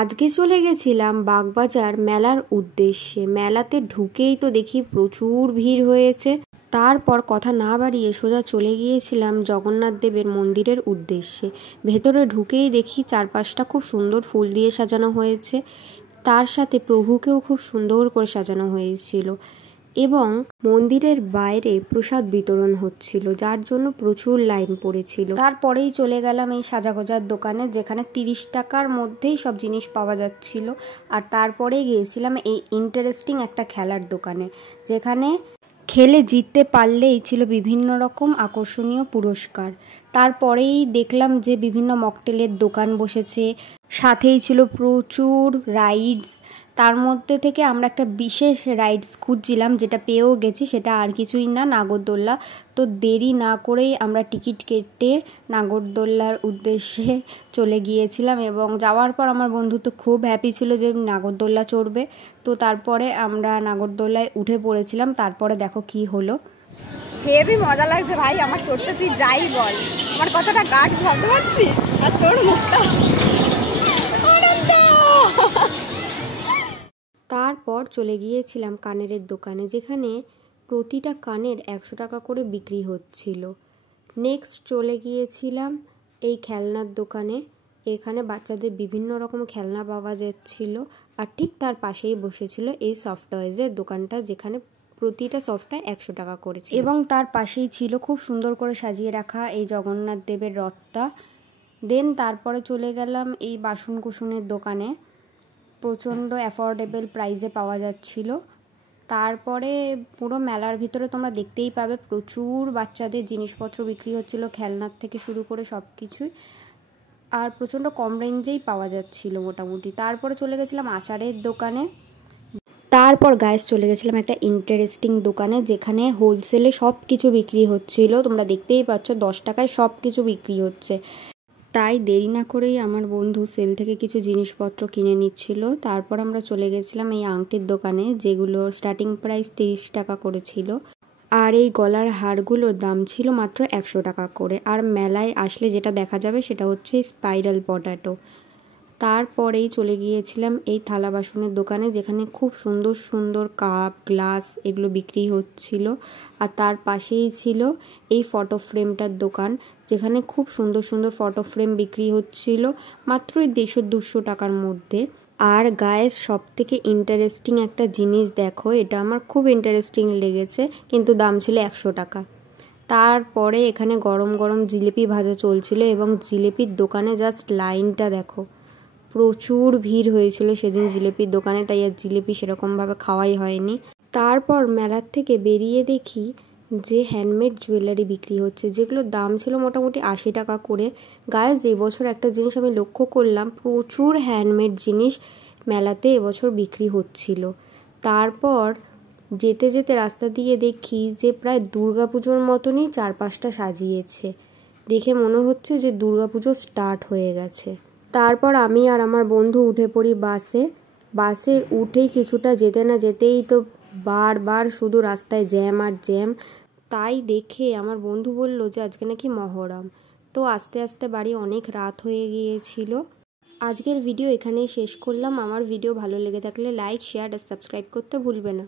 আজকে চলে গেছিলাম বাগবাজার মেলার উদ্দেশ্যে। মেলাতে ঢুকেই তো দেখি প্রচুর ভিড় হয়েছে। তারপর কথা না বাড়িয়ে সোজা চলে গিয়েছিলাম জগন্নাথ দেবের মন্দিরের উদ্দেশ্যে। ভেতরে ঢুকেই দেখি চারপাশটা খুব সুন্দর ফুল দিয়ে সাজানো হয়েছে, তার সাথে প্রভুকেও খুব সুন্দর করে সাজানো হয়েছিল এবং মন্দিরের বাইরে প্রসাদ বিতরণ হচ্ছিল, যার জন্য প্রচুর লাইন পড়েছিল। তারপরেই চলে গেলাম এই সাজাগোজার দোকানে, যেখানে 30 টাকার মধ্যেই সব জিনিস পাওয়া যাচ্ছিল। আর তারপরে গিয়েছিলাম এই ইন্টারেস্টিং একটা খেলার দোকানে, যেখানে খেলে জিততে পারলেই ছিল বিভিন্ন রকম আকর্ষণীয় পুরস্কার। তারপরেই দেখলাম যে বিভিন্ন মকটেলের দোকান বসেছে, সাথেই ছিল প্রচুর রাইডস। তার মধ্যে থেকে আমরা একটা বিশেষ রাইডস খুঁজছিলাম, যেটা পেয়েও গেছি। সেটা আর কিছুই না, নাগরদোল্লা। তো দেরি না করেই আমরা টিকিট কেটে নাগরদোল্লার উদ্দেশ্যে চলে গিয়েছিলাম এবং যাওয়ার পর আমার বন্ধু তো খুব হ্যাপি ছিল যে নাগরদোল্লা চড়বে। তো তারপরে আমরা নাগরদোল্লায় উঠে পড়েছিলাম। তারপরে দেখো কি হলো। হেবি মজা লাগছে ভাই আমার চড়তে, তুই যাই বল। আমার কতটা গাঢ় ভাবতে পারছি, আর তোর মুখটা। তারপর চলে গিয়েছিলাম কানের দোকানে, যেখানে প্রতিটা কানের 100 টাকা করে বিক্রি হচ্ছিল। নেক্সট চলে গিয়েছিলাম এই খেলনার দোকানে। এখানে বাচ্চাদের বিভিন্ন রকম খেলনা পাওয়া যাচ্ছিল, আর ঠিক তার পাশেই বসেছিল এই সফট টয়েজের দোকানটা, যেখানে প্রতিটা সফটটায় 100 টাকা করেছে এবং তার পাশেই ছিল খুব সুন্দর করে সাজিয়ে রাখা এই জগন্নাথ দেবের রথটা। দেন তারপরে চলে গেলাম এই বাসন কুসনের দোকানে। প্রচণ্ড অ্যাফোর্ডেবল প্রাইসে পাওয়া যাচ্ছিল। তারপরে পুরো মেলার ভিতরে তোমরা দেখতেই পাবে প্রচুর বাচ্চাদের জিনিসপত্র বিক্রি হচ্ছিল, খেলনার থেকে শুরু করে সব কিছুই, আর প্রচণ্ড কম রেঞ্জেই পাওয়া যাচ্ছিল মোটামুটি। তারপরে চলে গেছিলাম আচারের দোকানে। তারপর গাইস চলে গেছিলাম একটা ইন্টারেস্টিং দোকানে, যেখানে হোলসেলে সব কিছু বিক্রি হচ্ছিল। তোমরা দেখতেই পাচ্ছ 10 টাকায় সব কিছু বিক্রি হচ্ছে। তাই দেরি না করেই আমার বন্ধু সেল থেকে কিছু জিনিসপত্র কিনে নিচ্ছিল। তারপর আমরা চলে গেছিলাম এই আংটির দোকানে, যেগুলোর স্টার্টিং প্রাইস 30 টাকা করেছিল, আর এই গলার হারগুলোর দাম ছিল মাত্র 100 টাকা করে। আর মেলায় আসলে যেটা দেখা যাবে সেটা হচ্ছে স্পাইরাল পটাটো। তারপরেই চলে গিয়েছিলাম এই থালা বাসনের দোকানে, যেখানে খুব সুন্দর সুন্দর কাপ গ্লাস এগুলো বিক্রি হচ্ছিল। আর তার পাশেই ছিল এই ফটো ফ্রেমটার দোকান, যেখানে খুব সুন্দর সুন্দর ফটো ফ্রেম বিক্রি হচ্ছিল মাত্র 150-200 টাকার মধ্যে। আর গায়ের সব থেকে ইন্টারেস্টিং একটা জিনিস দেখো, এটা আমার খুব ইন্টারেস্টিং লেগেছে, কিন্তু দাম ছিল 100 টাকা। তারপরে এখানে গরম গরম জিলিপি ভাজা চলছিল এবং জিলিপির দোকানে জাস্ট লাইনটা দেখো। প্রচুর ভিড় হয়েছিল সেদিন জিলিপির দোকানে, তাই আর জিলিপি সেরকমভাবে খাওয়াই হয়নি। তারপর মেলার থেকে বেরিয়ে দেখি যে হ্যান্ডমেড জুয়েলারি বিক্রি হচ্ছে, যেগুলোর দাম ছিল মোটামুটি 80 টাকা করে। গাইস এবছর একটা জিনিস আমি লক্ষ্য করলাম, প্রচুর হ্যান্ডমেড জিনিস মেলাতে এবছর বিক্রি হচ্ছিল। তারপর যেতে যেতে রাস্তা দিয়ে দেখি যে প্রায় দুর্গাপুজোর মতনই চারপাশটা সাজিয়েছে। দেখে মনে হচ্ছে যে দুর্গাপুজো স্টার্ট হয়ে গেছে। তারপর আমি আর আমার বন্ধু উঠে পড়ি বাসে উঠেই কিছুটা যেতে না যেতেই তো বারবার শুধু রাস্তায় জ্যাম আর জ্যাম। তাই দেখে আমার বন্ধু বলল যে আজকে নাকি মহরম। তো আস্তে আস্তে বাড়ি অনেক রাত হয়ে গিয়েছিল। আজকের ভিডিও এখানেই শেষ করলাম। আমার ভিডিও ভালো লেগে থাকলে লাইক, শেয়ার আর সাবস্ক্রাইব করতে ভুলবে না।